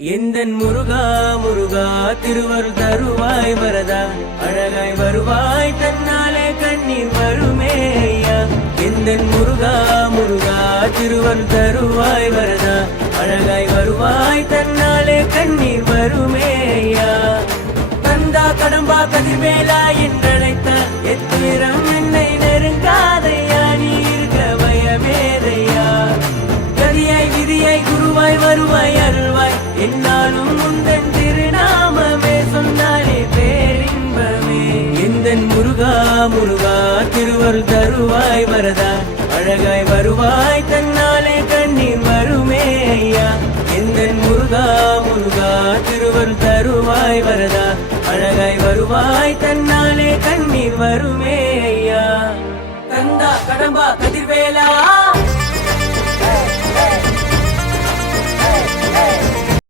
எந்தன் முருகா முருகா திருவருள் தருவாய் வரதா அழகாய் வருவாய் தன்னாலே கண்ணீர் வருமே ஐயா. எந்தன் முருகா முருகா திருவருள் தருவாய் வரதா அழகாய் வருவாய் தன்னாலே கண்ணீர் வருமே ஐயா. கந்தா கடம்பா கதிர்வேலா என்றழைத்த எத்துயரம் என்னை நெருங்காதையா, நீ இருக்க பயமேதையா. கதியாய் விதியாய் குருவாய் வருவாய் அருள்வாய் என்னாலும் முந்தன் திருநாமமே சொன்னாலே பேரின்பமே. எந்தன் முருகா முருகா திருவருள் தருவாய் வரதா அழகாய் வருவாய் தன்னாலே கண்ணீர் வருமே ஐயா. எந்தன் முருகா முருகா திருவருள் தருவாய் வரதா அழகாய் வருவாய் தன்னாலே கண்ணீர் வருமே ஐயா. கந்தா கடம்பா கதிர்வேலா